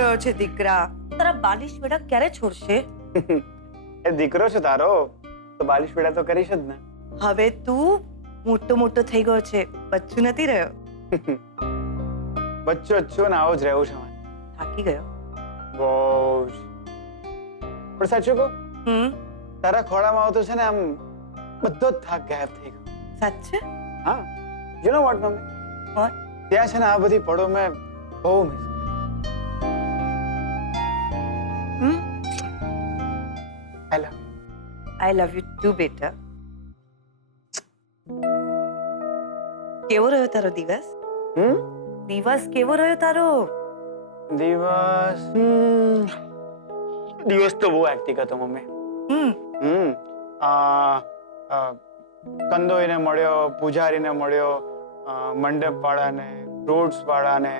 રહ્યો છે દીકરા? તારા બાલિશ વેડા ક્યારે છોડશે? એ દીકરો છે તારો તો બાલિશ પેડા તો કરીશ જ ને. હવે તું મોટો મોટો થઈ ગયો છે, બચ્ચું નથી રહ્યો. બચ્ચો અચ્છો ને આવો જ રહેવું છે મને. થાકી ગયો? બહુ જ. પણ સાચું કહું, તારા ખોળામાં આવતો છે ને આમ બધો જ થાક ગાયબ થઈ ગયો. સાચે? હા, you know what mummy, What? ત્યાં છે ને આ બધી પળો મેં બહુ miss I love. I love you too બેટા. કેવો રહ્યો તારો દિવસ? દિવસ કેવો રહ્યો તારો? દિવસ દિવસ તો બહુ હેક્ટિક હતો મમ્મી. કંદોઈને મળ્યો, પૂજારીને મળ્યો, મંડપ વાળાને, ફ્રૂટ્સ વાળાને,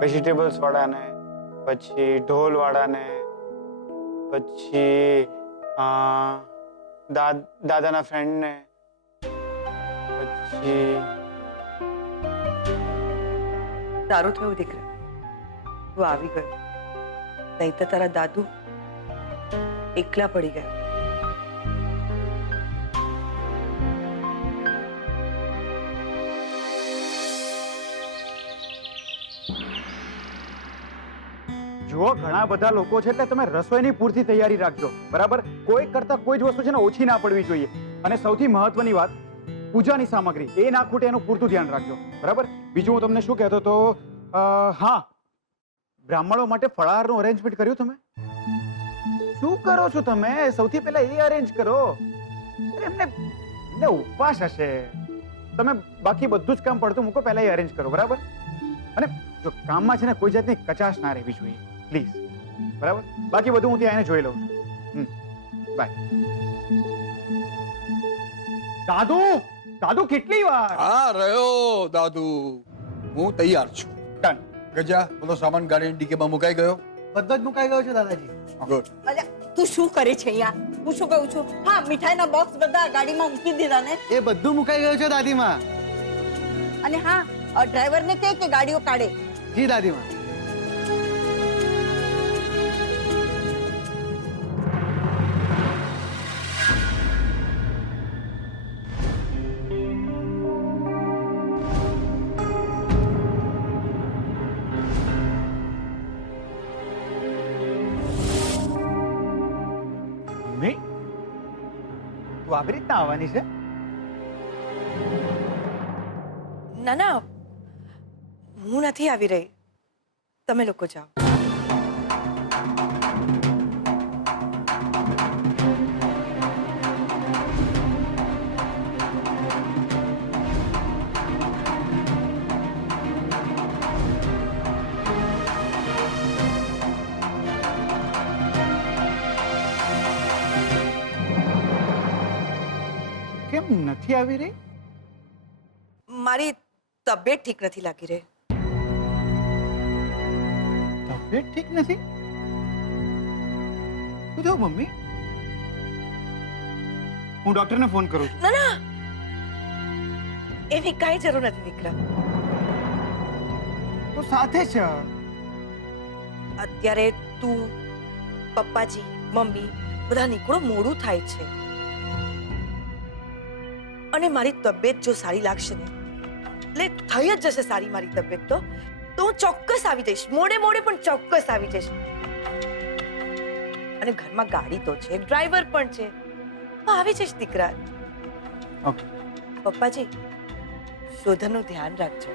વેજીટેબલ્સ વાળાને, પછી ઢોલ વાળાને, પછી દાદાના ફ્રેન્ડને, પછી સારું થયું દીકરા, તું આવી ગયો. નહીં તો તારા દાદુ એકલા પડી ગયા. જુઓ, ઘણા બધા લોકો છે એટલે તમે રસોઈની પૂરતી તૈયારી રાખજો, બરાબર? કોઈ કરતા કોઈ જ વસ્તુ છે ને ઓછી ના પડવી જોઈએ. અને સૌથી મહત્વની વાત, પૂજાની સામગ્રી એ ના ખૂટે એનું પૂરતું ધ્યાન રાખજો, બરાબર? બીજું હું તમને શું કહેતો તો, હા, બ્રાહ્મણો માટે ફળાહારનું અરેન્જમેન્ટ કર્યું તમે? શું કરો છો તમે? સૌથી પહેલા એ અરેન્જ કરો. એમને ઉપવાસ હશે, તમે બાકી બધું જ કામ પડતું મૂકો, પહેલા એ અરેન્જ કરો, બરાબર? અને જો કામમાં છે ને કોઈ જાતની કચાશ ના રહેવી જોઈએ, પ્લીઝ, બરાબર? બાકી બધું હું ત્યાં આવીને જોઈ લઉં છું. બાય. દાદુ, દાદુ કેટલી વાર? હા, રહ્યો દાદુ, હું તૈયાર છું. ડન. ગજા, બધો સામાન ગાડીની ડીકીમાં મુકાઈ ગયો? બધો જ મુકાઈ ગયો છે દાદાજી. ગુડ. અલ્યા તું શું કરે છે અહીંયા? હું શું કહું છું, હા, મીઠાઈના બોક્સ બધા ગાડીમાં મૂકી દીધા ને? એ બધું મુકાઈ ગયું છે દાદીમાં. અને હા, ડ્રાઈવરને કહે કે ગાડીઓ કાઢે. જી દાદીમાં. મમ્મી, તું આવી રીતના આવવાની છે? ના ના, હું નથી આવી રહી, તમે લોકો જાઓ. કેમ નથી આવી રહી? મારી તબિયત ઠીક નથી લાગી રહી. તબિયત ઠીક નથી? શું થયું મમ્મી? હું ડોક્ટરને ફોન કરું છું. ના ના, એની કાંઈ જરૂર નથી દીકરા. તો સાથે છે. અત્યારે તું, પપ્પાજી, મમ્મી બધા નીકળો, મોડું થાય છે. અને મારી તબિયત જો સારી લાગશે ને, એટલે થઈ જ જશે સારી મારી તબિયત, તો હું ચોક્કસ આવી જઈશ, મોડે મોડે પણ ચોક્કસ આવી જઈશ. અને ઘરમાં ગાડી તો છે, ડ્રાઈવર પણ છે, હું આવી જઈશ દીકરા. ઓકે. પપ્પાજી, શોધનનું ધ્યાન રાખજો.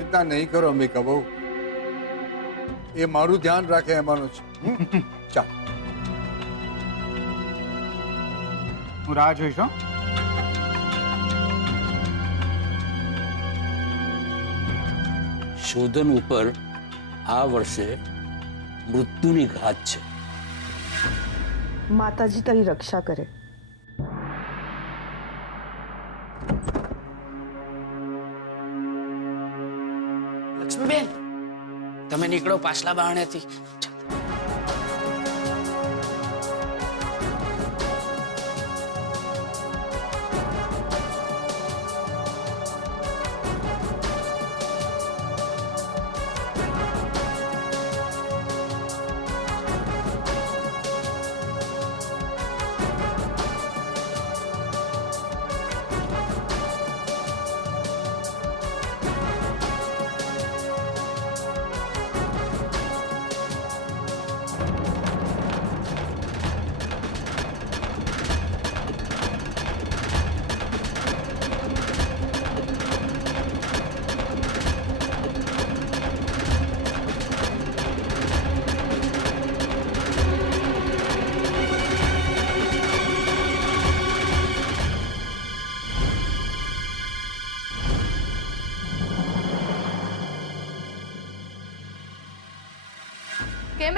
ચિંતા નહીં કરો અંબિકા બહુ, એ મારું ધ્યાન રાખે એમાંનું છે. ચાલ. હું રાહ જોઈશ. હો. શોધન ઉપર આ વર્ષે મૃત્યુની ઘાત છે. માતાજી તારી રક્ષા કરે. લક્ષ્મીબેન, તમે નીકળો પાછલા બહાનેથી.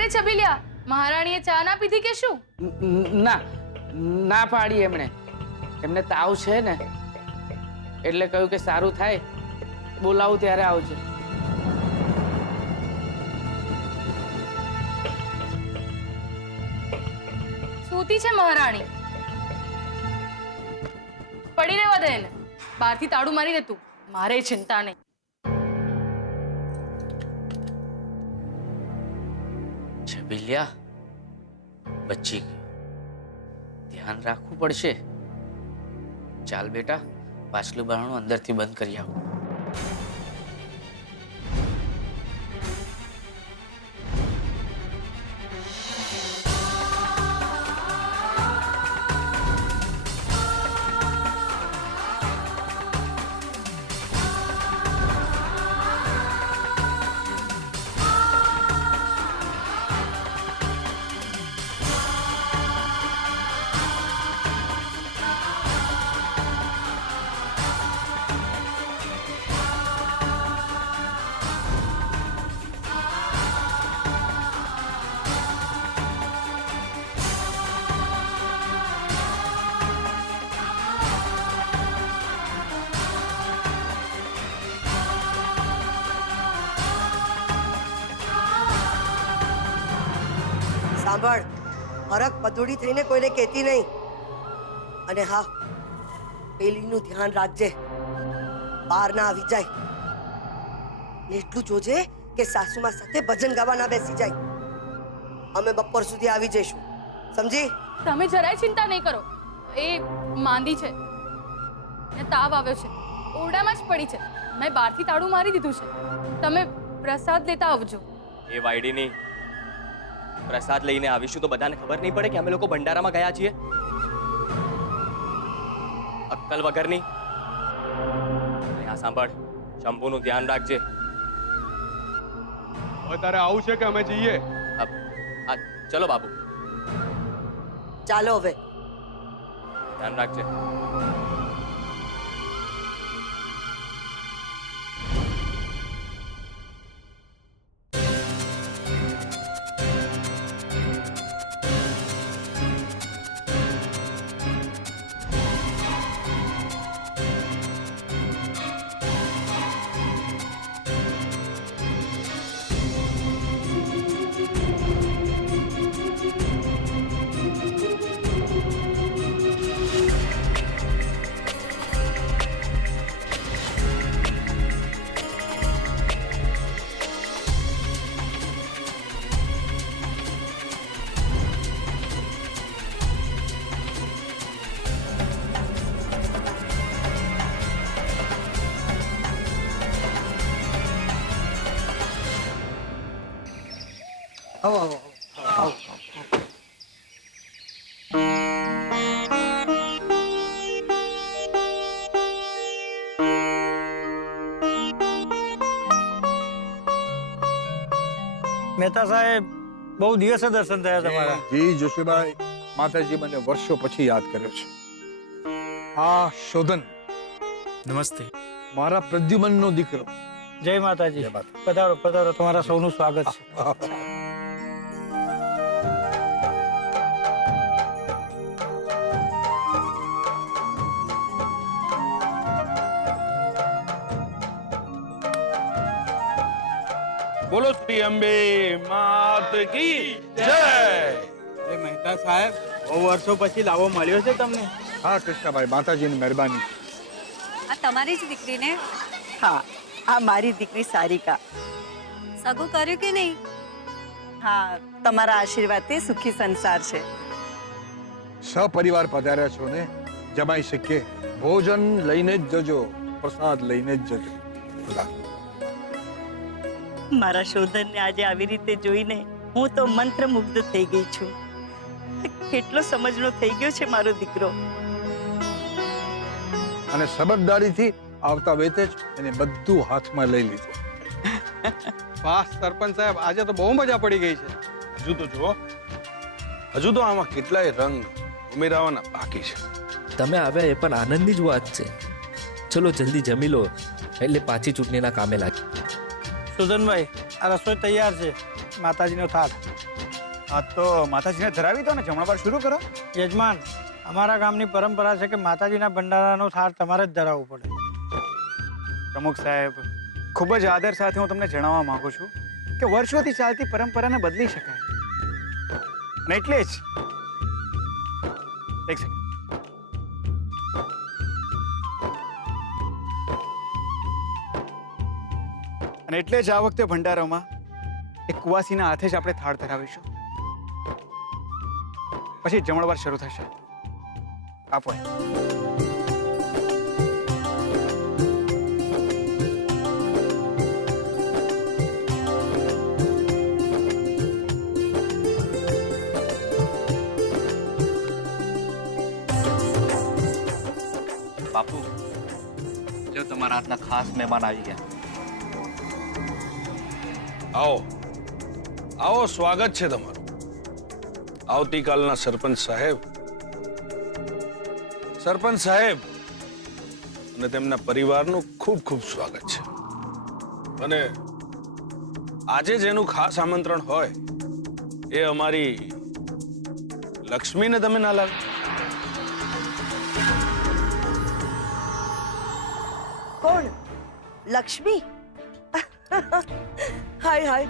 અરે છબીલિયા, મહારાણીએ ચા ના પીધી કે શું? ના ના પાડી એમણે. એમને તાવ છે ને, એટલે કહ્યું કે સારું થાય બોલાવું ત્યારે આવજો. સૂતી છે મહારાણી. પડી રહેવા દે એને. બહારથી તાળું મારી દે તું. મારે ચિંતા નહીં. છબીલિયા, બચ્ચી ગયો. ધ્યાન રાખવું પડશે. ચાલ બેટા, પાછલું બારણું અંદરથી બંધ કરી આવો. સાંભળ, હરખ પધુડી થઈને કોઈને કહેતી નહીં. અને હા, પેલીનું ધ્યાન રાખજે, બહાર ના આવી જાય. ને એટલું જોજે કે સાસુમાં સાથે ભજન ગાવા ના બેસી જાય. અમે બપોર સુધી આવી જઈશું, સમજી? તમે જરાય ચિંતા નહીં કરો. એ માંદી છે ને તાવ આવ્યો છે, ઓરડામાં જ પડી છે. મેં બહારથી તાળું મારી દીધું છે. તમે પ્રસાદ લેતા આવજો. એ વાયડીની, પ્રસાદ લઈને આવીશું તો બધાને ખબર નહીં પડે કે અમે લોકો ભંડારામાં ગયા છીએ? અક્કલ વગરની. અને આ સાંભળ, શંભુનું ધ્યાન રાખજે. હવે તારે આવું છે કે અમે જઈએ? ચલો બાબુ, ચાલો હવે. ધ્યાન રાખજે. આવો આવો આવો. મહેતા સાહેબ, બહુ દિવસે દર્શન થયા તમારા. જી જોશીભાઈ, માતાજી મને વર્ષો પછી યાદ કર્યો છે. આ શોધન નમસ્તે. મારા પ્રદ્યુમનનો દીકરો. જય માતાજી. પધારો પધારો, તમારા સૌનું સ્વાગત છે. બોલો શ્રી અંબે માત કી જય. મહેતા સાહેબ, બહુ વર્ષો પછી લાવો મળ્યો છે તમને. હા કૃષ્ણભાઈ, માતાજીની મહેરબાની. આ તમારી જ દીકરી ને? હા, આ મારી દીકરી સારિકા. સગું કર્યું કે નહીં? હા, તમારા આશીર્વાદથી સુખી સંસાર છે. સપરિવાર પધાર્યા છો ને, જમાઈ શકીએ. ભોજન લઈને જ જજો, પ્રસાદ લઈને જ જજો. ભલા. મારા શોધનને આજે આવી રીતે જોઈને હું તો મંત્રમુગ્ધ થઈ ગઈ છું. કેટલો સમજણો થઈ ગયો છે મારો દીકરો. અને સમજદારીથી આવતા વેતે જ એને બધું હાથમાં લઈ લીધું. વાહ સરપંચ સાહેબ, આજે તો બહુ મજા પડી ગઈ છે. હજુ તો જુઓ, હજુ તો આમાં કેટલાય રંગ ઉમેરાવાના બાકી છે. તમે આવ્યા એ પણ આનંદની જ વાત છે. ચલો જલ્દી જમી લો, એટલે પાછી ચૂંટણીના કામે લાગી. સુધનભાઈ, આ રસોઈ તૈયાર છે. માતાજીનો થાળ. હા તો માતાજીને ધરાવી દો ને, જમણવાર શરૂ કરો. યજમાન, અમારા ગામની પરંપરા છે કે માતાજીના ભંડારાનો થાળ તમારે જ ધરાવવો પડે. પ્રમુખ સાહેબ, ખૂબ જ આદર સાથે હું તમને જણાવવા માંગુ છું કે વર્ષોથી ચાલતી પરંપરાને બદલી શકાય. અને એટલે જ એક સેકન્ડ. અને એટલે જ આ વખતે ભંડારામાં એક કુવાસીના હાથે જ આપણે થાળ ધરાવીશું. પછી જમણવાર શરૂ થશે. આપો. બાપુ, જો તમારા હાથના ખાસ મહેમાન આવી ગયા. આવો આવો, સ્વાગત છે તમારું. આવતીકાલના સરપંચ સાહેબ અને તેમના પરિવારનું ખૂબ ખૂબ સ્વાગત છે. અને આજે જેનું ખાસ આમંત્રણ હોય એ અમારી લક્ષ્મીને તમે ના લાગે? કોણ? લક્ષ્મી? હાય હાય,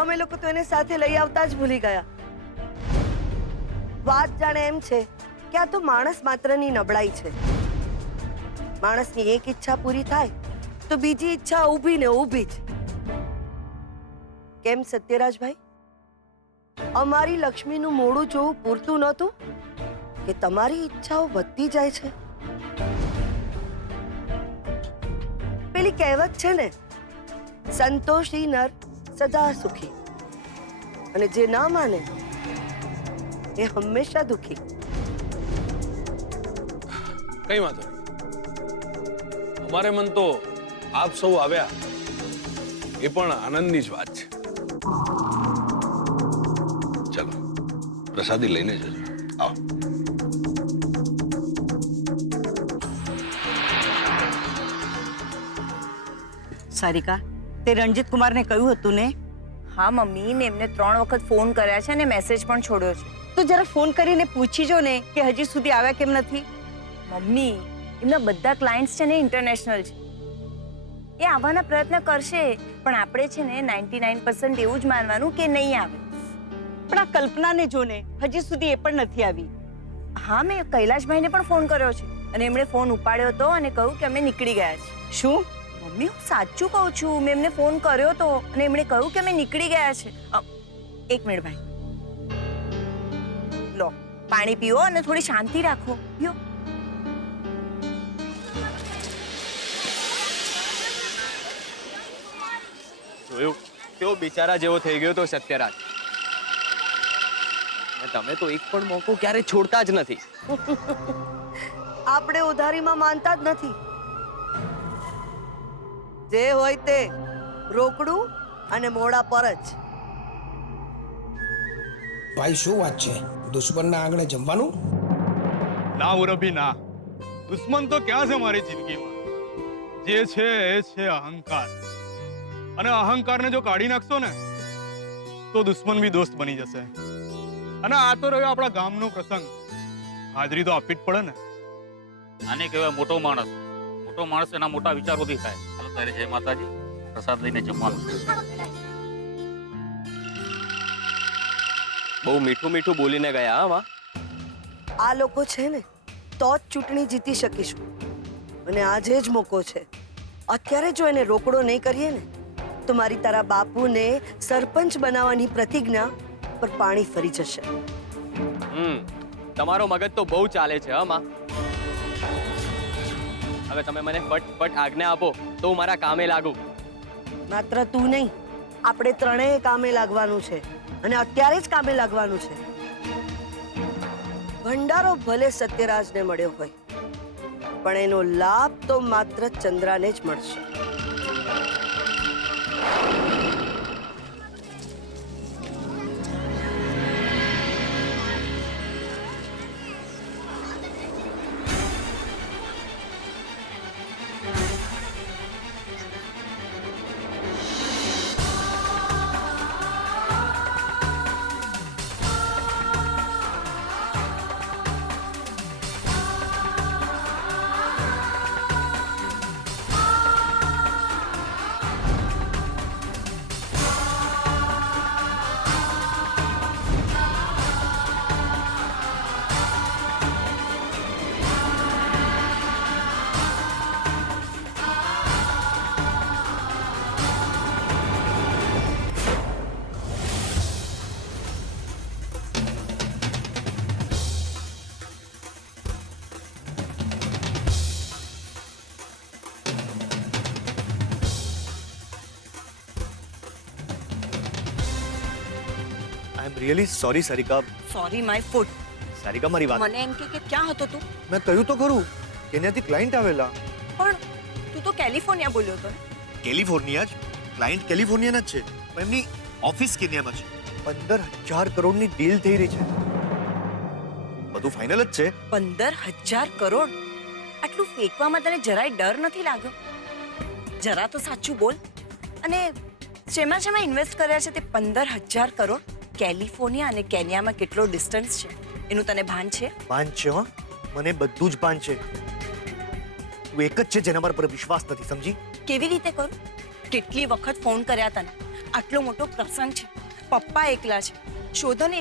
અમે લોકો તો એને સાથે લઈ આવતા જ ભૂલી ગયા. વાત જાણે એમ છે કે આ તો માણસ માત્રની નબળાઈ છે. માણસની એક ઈચ્છા પૂરી થાય તો બીજી ઈચ્છા ઊભી ને ઊભી જ. કેમ સત્યરાજભાઈ, અમારી લક્ષ્મીનું મોડું જોવું પૂરતું નહોતું કે તમારી ઈચ્છાઓ વધતી જાય છે? પેલી કહેવત છે ને, સંતોષી નર સદા સુખી, અને જે ના માને એ હંમેશા દુખી. કઈ વાંધો નહીં, અમારે મન તો આપ સૌ આવ્યા એ પણ આનંદની જ વાત છે. ચલો, પ્રસાદી લઈને જજો. આવો. સારિકા, તે રણજીત કુમારને કહ્યું હતું ને? હા મમ્મી, મેં એમને 3 વખત ફોન કર્યા છે અને મેસેજ પણ છોડ્યો છે. તો જરા ફોન કરીને પૂછી જો ને કે હજી સુધી આવ્યા કેમ નથી. મમ્મી, એમના બધા ક્લાયન્ટ્સ છે ને ઇન્ટરનેશનલ છે. એ આવવાના પ્રયત્ન કરશે, પણ આપણે છે ને 99% એવું જ માનવાનું કે નહીં આવે. પણ આ કલ્પનાને જો ને, હજી સુધી એ પણ નથી આવી. હા, મેં કૈલાશભાઈને પણ ફોન કર્યો છે અને એમણે ફોન ઉપાડ્યો હતો અને કહ્યું કે અમે નીકળી ગયા છીએ. શું? મમ્મી, હું સાચું કહું છું. મેં એમને ફોન કર્યો હતો અને એમણે કહ્યું કે અમે નીકળી ગયા છે. એક મિનિટ ભાઈ, લો પાણી પીઓ અને થોડી શાંતિ રાખો. પીઓ. જોયું કેવો બિચારા જેવો થઈ ગયો તો સત્યરાજ. અને તમે તો એક પણ મોકો ક્યારે છોડતા જ નથી. આપણે ઉધારીમાં માનતા જ નથી. જે હોય તે રોકડું અને મોડા પર જ. ભાઈ શું વાત છે? દુશ્મનના આંગણે જમવાનું? ના મુરબ્બી ના, દુશ્મન તો ક્યાં છે મારી જિંદગીમાં. જે છે એ છે અહંકાર. અને અહંકારને જો કાઢી નાખશો ને તો દુશ્મન બી દોસ્ત બની જશે. અને આ તો રહ્યો આપણા ગામનો પ્રસંગ, હાજરી તો આપવી જ પડે ને. આને કહેવાય મોટો માણસ. મોટો માણસ એના મોટા વિચારોથી થાય. ત્યારે જય માતાજી, પ્રસાદ લઈને જમવાનું. બહુ મીઠું મીઠું બોલીને ગયા. હા માં, આ લોકો છે ને તો જ ચૂંટણી જીતી શકીશું. અને આજે જ મોકો છે. અત્યારે જો એને રોકડો નહીં કરીએ ને તો મારી તારા બાપુને સરપંચ બનાવવાની પ્રતિજ્ઞા પર પાણી ફરી જશે. તમારો મગજ તો બહુ ચાલે છે. હા માં, હવે તમે મને ફટફટ આજ્ઞા આપો તો હું મારા કામે લાગુ. માત્ર તું નહીં, આપણે ત્રણેય કામે લાગવાનું છે. અને અત્યારે જ કામે લાગવાનું છે. ભંડારો ભલે સત્યરાજને મળ્યો હોય, પણ એનો લાભ તો માત્ર ચંદ્રાને જ મળશે. Really sorry Sarika. Sorry my foot. Sarika મારી વાત. મને એમ કે ક્યાં હતો તું? મેં કહ્યું તો ખરું કે ત્યાંથી ક્લાયન્ટ આવેલા. પણ તું તો કેલિફોર્નિયા બોલ્યો હતો ને? કેલિફોર્નિયા જ. ક્લાયન્ટ કેલિફોર્નિયાના જ છે, પણ એમની ઓફિસ કેન્યામાં છે. 15,000 કરોડની ડીલ થઈ રહી છે. બધું ફાઇનલ જ છે. 15,000 કરોડ? આટલું ફેંકવામાં તને જરાય ડર નથી લાગ્યો? જરા તો સાચું બોલ. અને શેમાં શેમાં ઇન્વેસ્ટ કર્યા છે તે 15,000 કરોડ? કેલિફોર્નિયા અને કેન્યામાં કેટલો ડિસ્ટન્સ છે એનું તને ભાન છે? ભાન છે. હા, મને બધું જ ભાન છે. તું એક જ છે જેના મારા પર વિશ્વાસ નથી, સમજી? કેવી રીતે કરું? કેટલી વખત ફોન કર્યા તને? આટલો મોટો પ્રસંગ છે, પપ્પા એકલા છે, શોધોને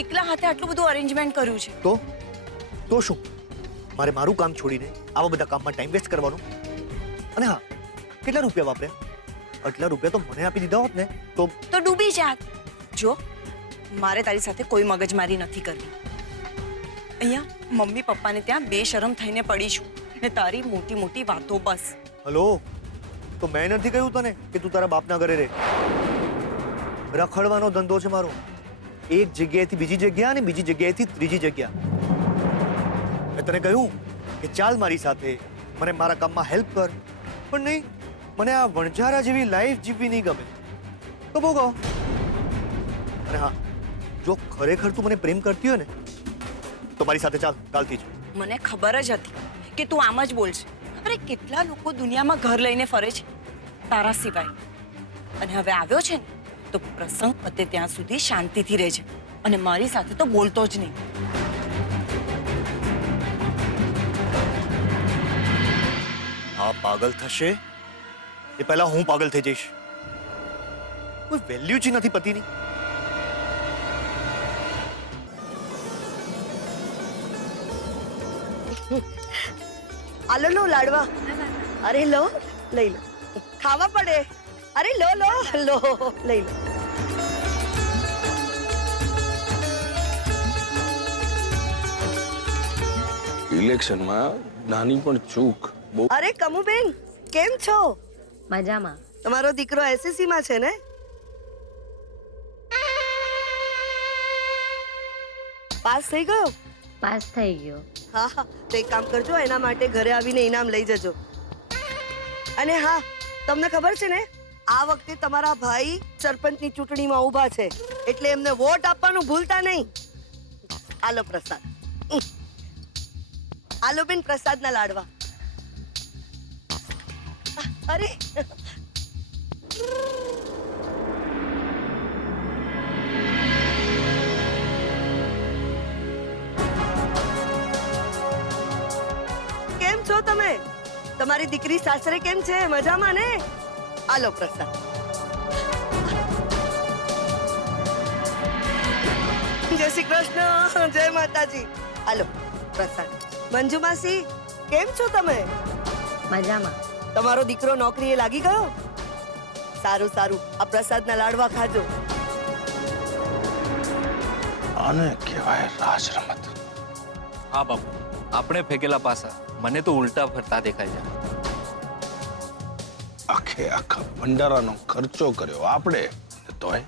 એકલા હાથે આટલું બધું અરેન્જમેન્ટ કર્યું છે. તો શું મારે મારું કામ છોડીને આવા બધા કામમાં ટાઈમ વેસ્ટ કરવાનો? અને હા, કેટલા રૂપિયા વાપર્યા? આટલા રૂપિયા તો મને આપી દીધા હોત ને તો ડૂબી જાત. જો, મારે તારી સાથે કોઈ મગજમારી નથી કરવી. અહીંયા મમ્મી પપ્પાને ત્યાં બેશરમ થઈને પડી છું ને તારી મોટી મોટી વાતો બસ. હલો, તો મેં નથી કહ્યું તને કે તું તારા બાપના ઘરે રહે? રખડવાનો ધંધો છે મારો. એક જગ્યાએથી બીજી જગ્યા અને બીજી જગ્યાએથી ત્રીજી જગ્યા. મેં તને કહ્યું કે ચાલ મારી સાથે, મને મારા કામમાં હેલ્પ કર, પણ નહીં. મને આ વણઝારા જેવી લાઈફ જીવવી નહીં ગમે. તો ભોગવ. અને હા, જો ખરેખર તું મને પ્રેમ કરતી હોય ને તો મારી સાથે ચાલ કાલથી જ. મને ખબર જ હતી કે તું આમ જ બોલશે. અરે કેટલા લોકો દુનિયામાં ઘર લઈને ફરે છે તારા સિવાય. અને હવે આવ્યો છે ને તો પ્રસંગ પતે ત્યાં સુધી શાંતિથી રહેજે અને મારી સાથે તો બોલતો જ નહીં. હા, પાગલ થશે એ પહેલા હું પાગલ થઈ જઈશ. કોઈ વેલ્યુ જ નથી પતિની. આલો લો લાડવા. અરે લો, લઈ લો. ખાવા પડે. અરે લો લો લો, લઈ લો. ઇલેક્શનમાં નાની પણ ચૂક બહુ. અરે કમુબેન, કેમ છો? મજામાં. તમારો દીકરો એસએસસી માં છે ને? પાસ થઈ ગયો? પાસ થઈ ગયો. હા હા, તો એક કામ કરજો, એના માટે ઘરે આવીને ઇનામ લઈ જજો. અને હા, તમને ખબર છે ને, આ વખતે તમારા ભાઈ સરપંચની ચૂંટણીમાં ઊભા છે, એટલે એમને વોટ આપવાનું ભૂલતા નહીં. આલો પ્રસાદ. આલો બેન, પ્રસાદના લાડવા. અરે કેમ છો તમે? તમારી દીકરી સાસરે કેમ છે? મજામાં ને? આલો પ્રસાદ. જય શ્રી કૃષ્ણ, જય માતાજી. આલો પ્રસાદ. મંજુ માસી, કેમ છો તમે? મજામાં. તમારો દીકરો નોકરીએ લાગી ગયો? સારું સારું, આ પ્રસાદના લાડવા ખાજો. આને કહેવાય રાજ રમત. હા બાપુ, આપણે ફેંકેલા પાસા મને તો ઉલટા ફરતા દેખાય છે. આખે આખા ભંડારાનો ખર્ચો કર્યો આપણે, તોય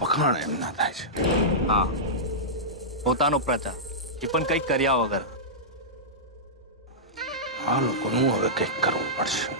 વખાણ એમ ના થાય છે. હા, પોતાનો પ્રજા એ પણ કંઈક કર્યા વગર. આ લોકોનું હવે કંઈક કરવું પડશે.